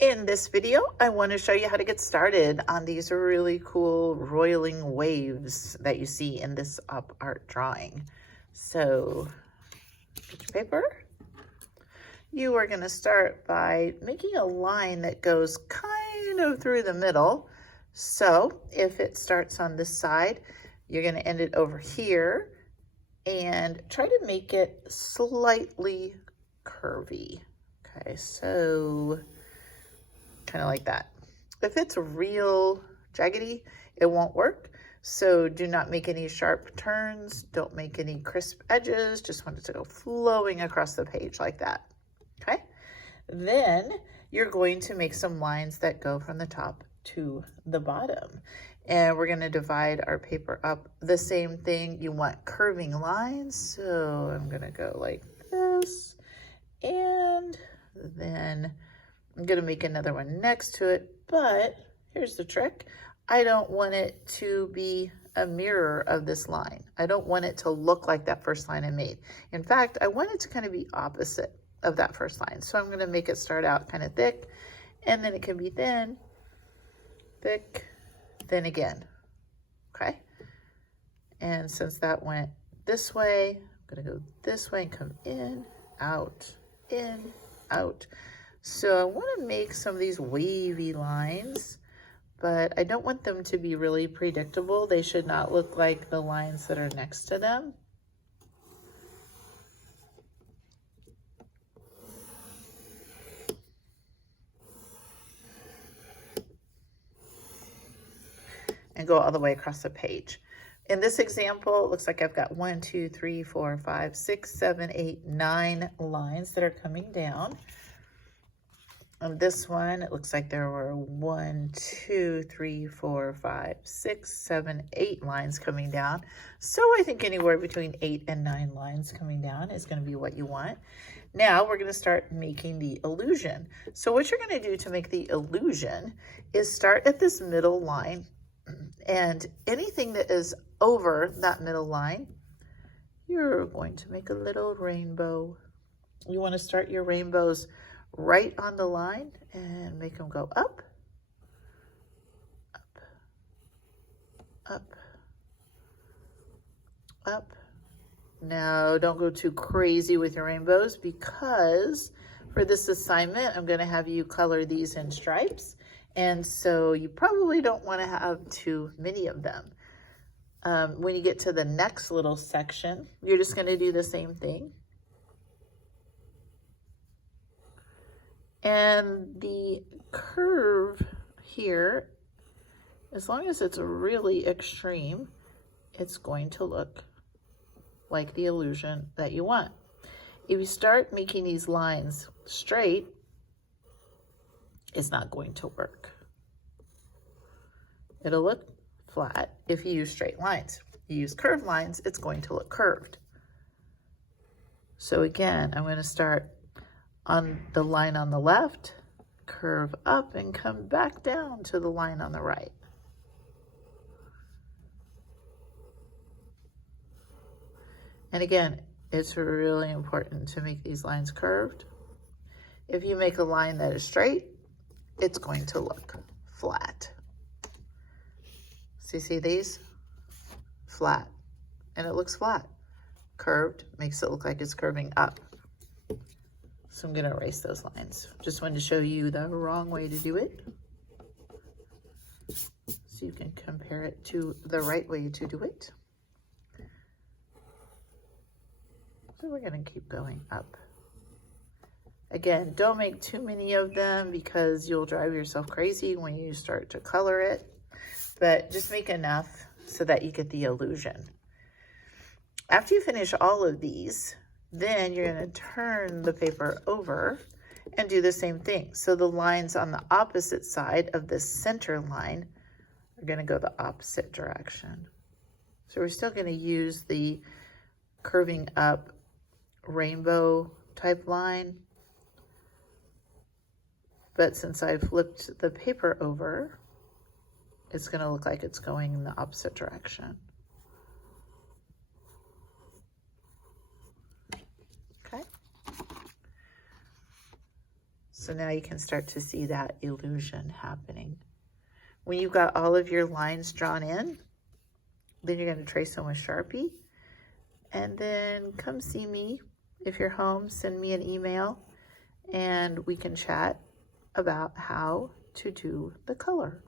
In this video, I want to show you how to get started on these really cool roiling waves that you see in this op art drawing. So, get your paper. You are going to start by making a line that goes kind of through the middle. So, if it starts on this side, you're going to end it over here and try to make it slightly curvy. Okay, so kind of like that. If it's real jaggedy, it won't work. So do not make any sharp turns. Don't make any crisp edges. Just want it to go flowing across the page like that. Okay. Then you're going to make some lines that go from the top to the bottom. And we're going to divide our paper up the same thing. You want curving lines. So I'm going to go like this. And then I'm going to make another one next to it, but here's the trick. I don't want it to be a mirror of this line. I don't want it to look like that first line I made. In fact, I want it to kind of be opposite of that first line. So I'm going to make it start out kind of thick, and then it can be thin, thick, thin again. Okay. And since that went this way, I'm going to go this way and come in, out, in, out. So I want to make some of these wavy lines, but I don't want them to be really predictable. They should not look like the lines that are next to them. And go all the way across the page. In this example, it looks like I've got 1, 2, 3, 4, 5, 6, 7, 8, 9 lines that are coming down. On this one, it looks like there were 1, 2, 3, 4, 5, 6, 7, 8 lines coming down. So I think anywhere between 8 and 9 lines coming down is going to be what you want. Now we're going to start making the illusion. So what you're going to do to make the illusion is start at this middle line, and anything that is over that middle line, you're going to make a little rainbow. You want to start your rainbows right on the line and make them go up, up, up, up. Now, don't go too crazy with your rainbows, because for this assignment, I'm going to have you color these in stripes. And so you probably don't want to have too many of them. When you get to the next little section, you're just going to do the same thing. And the curve here, as long as it's really extreme, it's going to look like the illusion that you want. If you start making these lines straight, it's not going to work. It'll look flat if you use straight lines. You use curved lines, it's going to look curved. So again, I'm going to start on the line on the left, curve up and come back down to the line on the right. And again, it's really important to make these lines curved. If you make a line that is straight, it's going to look flat. So you see these? Flat. And it looks flat. Curved makes it look like it's curving up. So I'm going to erase those lines. Just wanted to show you the wrong way to do it, so you can compare it to the right way to do it. So we're going to keep going up. Again, don't make too many of them because you'll drive yourself crazy when you start to color it, but just make enough so that you get the illusion. After you finish all of these, then you're going to turn the paper over and do the same thing. So the lines on the opposite side of the center line are going to go the opposite direction. So we're still going to use the curving up rainbow type line. But since I flipped the paper over, it's going to look like it's going in the opposite direction. So now you can start to see that illusion happening. When you've got all of your lines drawn in, then you're going to trace them with Sharpie. And then come see me. If you're home, send me an email and we can chat about how to do the color.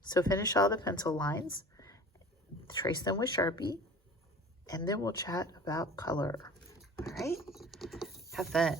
So finish all the pencil lines, trace them with Sharpie, and then we'll chat about color. All right? Have fun.